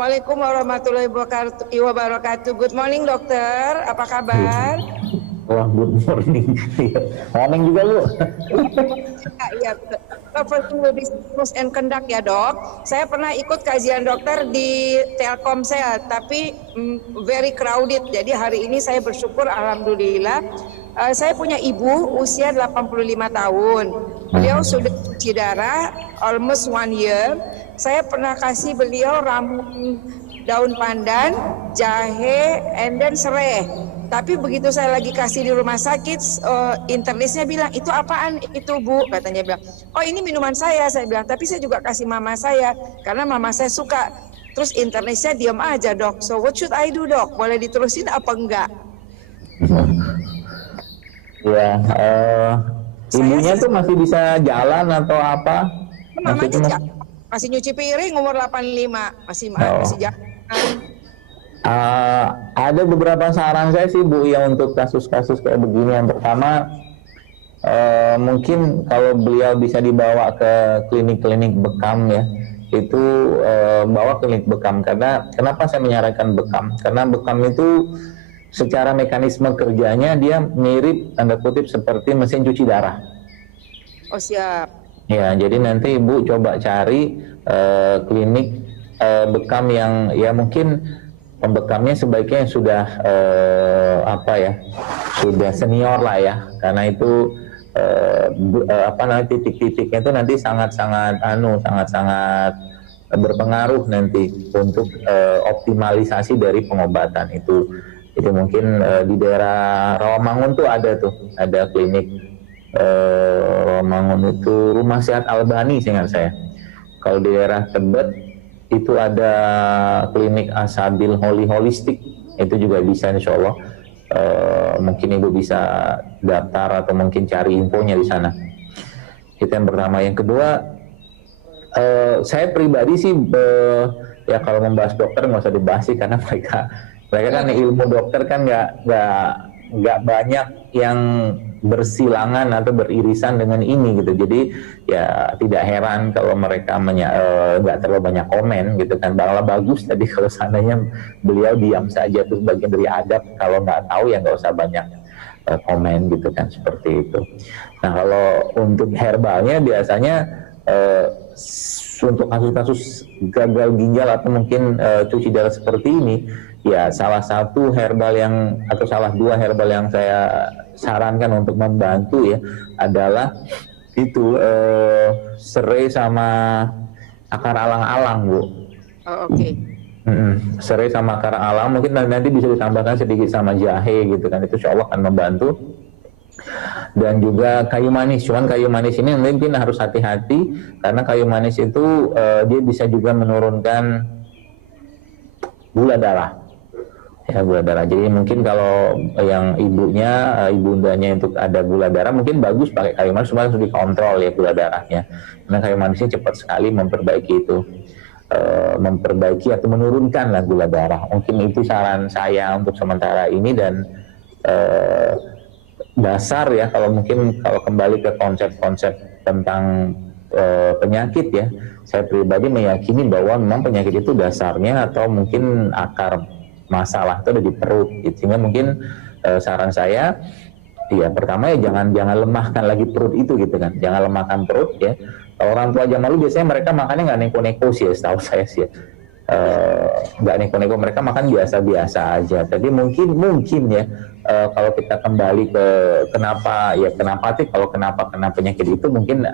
Assalamualaikum warahmatullahi wabarakatuh. Good morning dokter, apa kabar? Wah, good morning. Morning juga lu. Iya, First will be Close and Conduct ya dok. Saya pernah ikut kajian dokter di Telkomsel, tapi very crowded. Jadi hari ini saya bersyukur, alhamdulillah. Saya punya ibu usia 85 tahun. Beliau sudah cuci darah almost 1 year. Saya pernah kasih beliau ramuan daun pandan, jahe, and then serai. Tapi begitu saya lagi kasih di rumah sakit, internisnya bilang, itu apaan itu bu? Katanya bilang, oh ini minuman saya bilang, tapi saya juga kasih mama saya, karena mama saya suka. Terus internisnya diam aja dok, so what should I do dok? Boleh diterusin apa enggak? Ya, ibunya tuh masih bisa jalan atau apa? Mamanya masih nyuci piring umur 85, masih jalan. Ada beberapa saran saya sih Bu ya untuk kasus-kasus kayak begini. Yang pertama, mungkin kalau beliau bisa dibawa ke klinik-klinik bekam ya, itu bawa klinik bekam. Karena kenapa saya menyarankan bekam? Karena bekam itu secara mekanisme kerjanya dia mirip tanda kutip seperti mesin cuci darah. Oh siap. Ya, jadi nanti Ibu coba cari klinik bekam yang ya mungkin pembekamnya sebaiknya sudah sudah senior lah ya, karena itu titik-titiknya itu nanti sangat-sangat berpengaruh nanti untuk optimalisasi dari pengobatan itu mungkin di daerah Rawamangun tuh ada klinik Rawamangun itu Rumah Sehat Albani seingat saya. Kalau di daerah Tebet itu ada klinik Asabil Holistik, itu juga bisa insya Allah. Mungkin Ibu bisa daftar atau mungkin cari infonya di sana. Itu yang pertama. Yang kedua, saya pribadi sih ya kalau membahas dokter nggak usah dibahas sih, karena mereka kan ilmu dokter kan nggak banyak yang bersilangan atau beririsan dengan ini gitu. Jadi ya tidak heran kalau mereka nggak terlalu banyak komen gitu kan. Malah bagus tadi kalau seandainya beliau diam saja, terus bagian dari adab, kalau nggak tahu ya nggak usah banyak komen gitu kan, seperti itu. Nah kalau untuk herbalnya biasanya untuk kasus-kasus gagal ginjal atau mungkin cuci darah seperti ini, ya salah dua herbal yang saya sarankan untuk membantu ya adalah itu serai sama akar alang-alang Bu. Oh, oke. Serai sama akar alang, mungkin nanti bisa ditambahkan sedikit sama jahe gitu kan, itu insya Allah akan membantu. Dan juga kayu manis, cuman kayu manis ini mungkin harus hati-hati karena kayu manis itu dia bisa juga menurunkan gula darah. Ya, gula darah. Jadi mungkin kalau yang ibundanya itu ada gula darah, mungkin bagus pakai kayu manis, cuma harus dikontrol ya gula darahnya. Karena kayu manisnya cepat sekali memperbaiki itu, memperbaiki atau menurunkan lah gula darah. Mungkin itu saran saya untuk sementara ini. Dan dasar ya, kalau kembali ke konsep-konsep tentang penyakit ya, saya pribadi meyakini bahwa memang penyakit itu dasarnya atau mungkin akar masalah itu ada di perut gitu. Sehingga mungkin saran saya ya pertama ya jangan lemahkan lagi perut itu gitu kan, jangan lemahkan perut ya. Orang tua zaman dulu biasanya mereka makannya nggak neko-neko sih ya, setahu saya sih ya. Nggak neko-neko, mereka makan biasa-biasa aja. Tapi mungkin ya kalau kita kembali ke kenapa kena penyakit itu, mungkin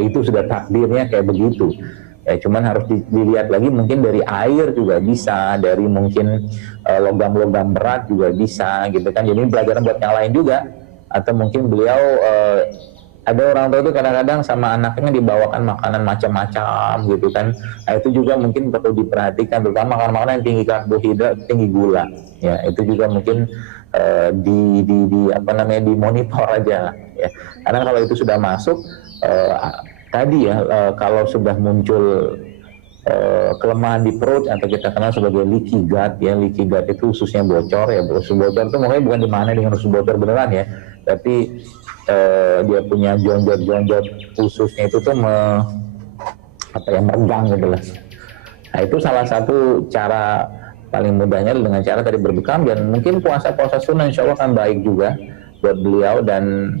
itu sudah takdirnya kayak begitu. Ya, cuman harus dilihat lagi, mungkin dari air juga bisa, dari mungkin logam-logam berat juga bisa gitu kan. Jadi pelajaran buat yang lain juga. Atau mungkin beliau ada orang tua itu kadang-kadang sama anaknya dibawakan makanan macam-macam gitu kan. Nah, itu juga mungkin perlu diperhatikan, terutama makanan-makanan yang tinggi karbohidrat, tinggi gula. Ya, itu juga mungkin dimonitor aja ya. Karena kalau itu sudah masuk tadi ya, kalau sudah muncul kelemahan di perut atau kita kenal sebagai leaky gut ya, leaky gut itu ususnya bocor ya. Usus bocor itu makanya bukan dimana dengan usus bocor beneran ya, tapi dia punya jonjot ususnya itu tuh meregang gitu lah. Nah, itu salah satu cara paling mudahnya dengan cara tadi berbekam, dan mungkin puasa-puasa sunnah insya Allah akan baik juga buat beliau. Dan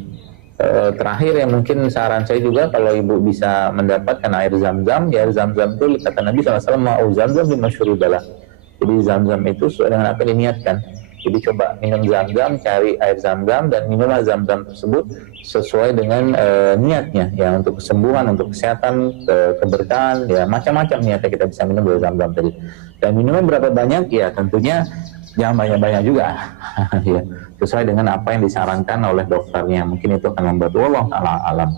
terakhir ya mungkin saran saya juga, kalau ibu bisa mendapatkan air zam-zam, ya air zam-zam itu kata Nabi SAW, ma'u zam-zam lima syuribalah. Jadi zam-zam itu sesuai dengan apa yang diniatkan. Jadi coba minum zam-zam, cari air zam-zam, dan minumlah zam-zam tersebut sesuai dengan niatnya, ya untuk kesembuhan, untuk kesehatan, keberkahan, ya macam-macam niatnya kita bisa minum dari zam-zam tadi. Dan minumnya berapa banyak? Ya tentunya jangan banyak-banyak juga, ya sesuai dengan apa yang disarankan oleh dokternya. Mungkin itu akan membantu. Wallahu ta'ala alam.